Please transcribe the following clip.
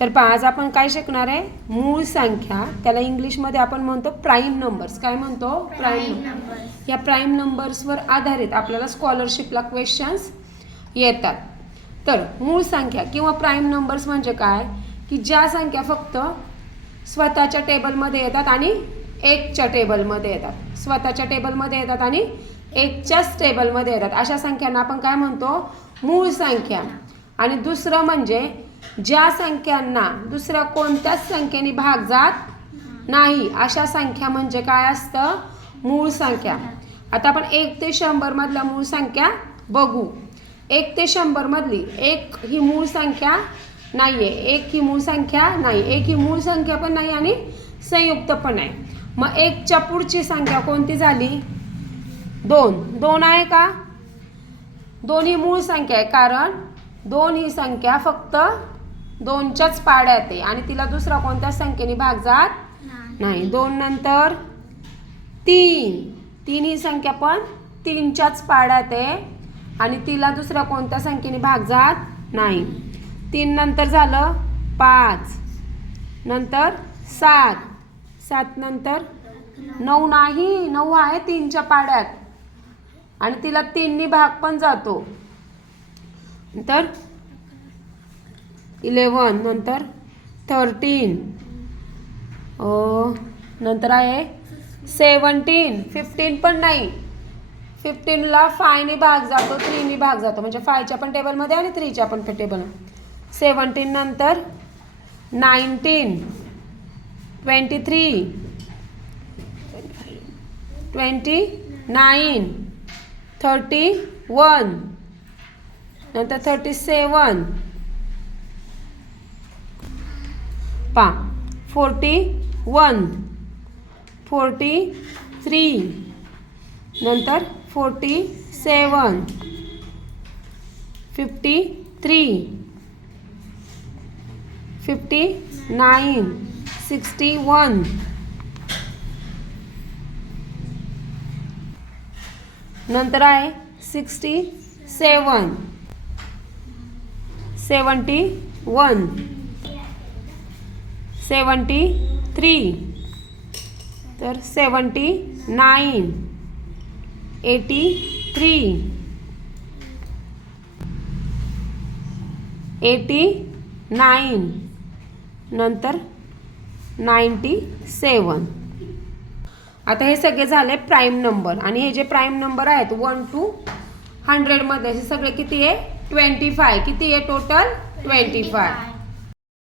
तर पहा आज आपण काय शिकणार आहे, मूळ संख्या, त्याला इंग्लिशमध्ये आपण म्हणतो प्राईम नंबर्स. काय म्हणतो? Prime numbers. या प्राईम नंबर्सवर आधारित आपल्याला स्कॉलरशिपला क्वेश्चन्स येतात. तर मूळ संख्या किंवा प्राईम नंबर्स म्हणजे काय की ज्या संख्या फक्त स्वतःच्या टेबलमध्ये येतात आणि एकच्या टेबलमध्ये येतात, स्वतःच्या टेबलमध्ये येतात आणि एकच्याच टेबलमध्ये येतात, अशा संख्यांना आपण काय म्हणतो? मूळ संख्या. आणि दुसरं म्हणजे ज्या संख्यांना दुसऱ्या कोणत्याच संख्येने भाग जात नाही अशा संख्या म्हणजे काय असतं? मूळ संख्या. आता आपण 1 ते 100 मधल्या मूळ संख्या बघू. 1 ते 100 मधली 1 ही मूळ संख्या नाहीये, 1 ही मूळ संख्या नाही, 1 ही मूळ संख्या पण नाही आणि संयुक्त पण आहे. मग 1च्या पुढची संख्या कोणती झाली? 2. 2 आहे का? 2 ही मूळ संख्या आहे, कारण 2 ही संख्या फक्त 2च्याच पाड्यात आहे आणि तिला दुसरा कोणत्याच संख्येने भाग जात नाही. 2 नंतर 3. 3 ही संख्या पण 3च्याच पाड्यात आहे आणि तिला दुसऱ्या कोणत्या संख्येने भाग जात नाही. 3 नंतर झालं 5, नंतर 7, 7 नंतर 9 नाही, 9 आहे 3च्या पाड्यात आणि तिला 3नी भाग पण जातो. नंतर 11, नंतर 13, नंतर आहे 17, 15 पण नाही, 15ला 5नी भाग जातो, 3नी भाग जातो, म्हणजे 5च्या पण टेबलमध्ये आणि 3च्या पण टेबल. 17 नंतर 19, 23, 29, 31, नंतर 37, 41, 43, नंतर 47, 53, 59, 61, नंतर आहे 67, 71, 73, तर 79, 83, 89, नंतर 97. आता हे सगळे झाले प्राईम नंबर आणि हे जे प्राईम नंबर आहेत 1 to 100 मध्ये हे सगळे किती आहे? 25. किती आहे टोटल? 25.